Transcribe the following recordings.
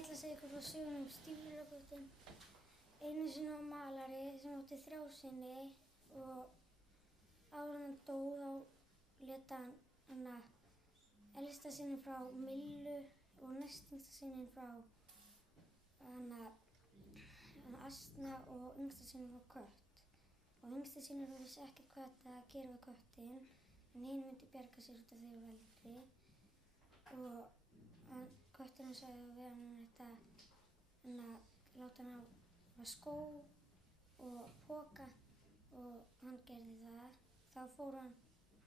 Ég ætla að segja ykkur frá sögunum Stíflurokkköttinn. Einu sinni var malari sem átti 3 syni og áður en hann dó þá lét hann elsta syninn frá Millu og næstyngsta syninn frá Asna og yngsta syninn frá Kött. Og yngsti syninn vissi ekkert hvað þetta að gera við köttinn, en hinn myndi bjarga sér út af þeir voru eldri. Og kötturinn sagði við hann að láta hann hafa skó og poka og hann gerði það. Þá fór hann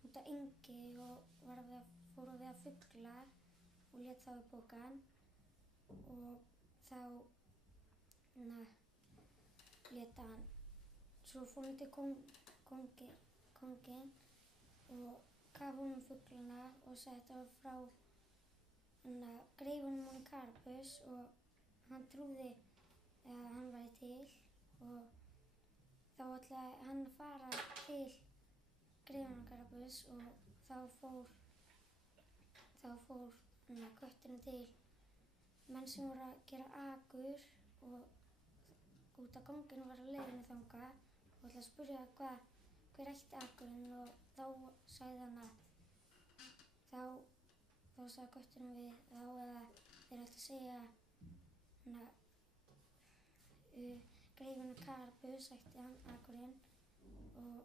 út að engi og fór að veiða fugla og lét þá í pokann og þá lét hann. Svo fór hann til kónginn og gaf honum fuglana og sagði þetta var frá greifunum honum Karabus og hann trúði að hann væri til og þá ætlaði hann að fara til greifunum Karabus og þá fór kötturinn til menn sem voru að gera akur og út af ganginum var á leiðinni þangað og ætlaði að spyrja hver ætti akurinn og þá sagði hann þá sagði kötturinn við þá að þeir ættu að segja greifunum Karabus ætti hann akurinn og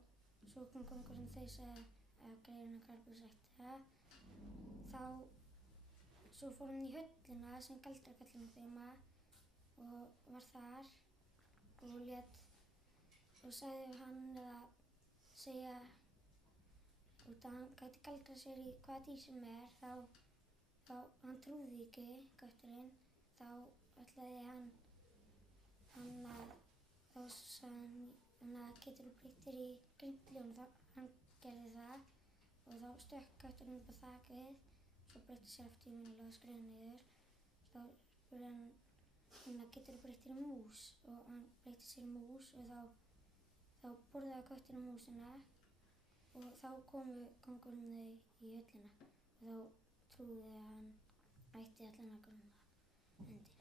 svo kom kóngurinn þeir sagði að greifunum Karabus ætti það. Svo fór hann í höllina sem Galdra-Kallinn þema og var þar og sagði við hann að segja út að hann gæti galdra sér í hvaða dýr sem þá hann trúði ekki, kötturinn, þá ætlaði hann þá sagði hann að getur þú breytt þér í grindljón, hann gerði það og þá stökk kötturinn upp á þakið, svo breytti sér aftur í venjulega og skreið niður. Þá spurði hann að getur þú breytt þér í mús og hann breytti sér í mús og þá borðaði kötturinn músina og þá komu kóngurinn þau í höllina og þá trúði að hann ætti allan akurinn að endi.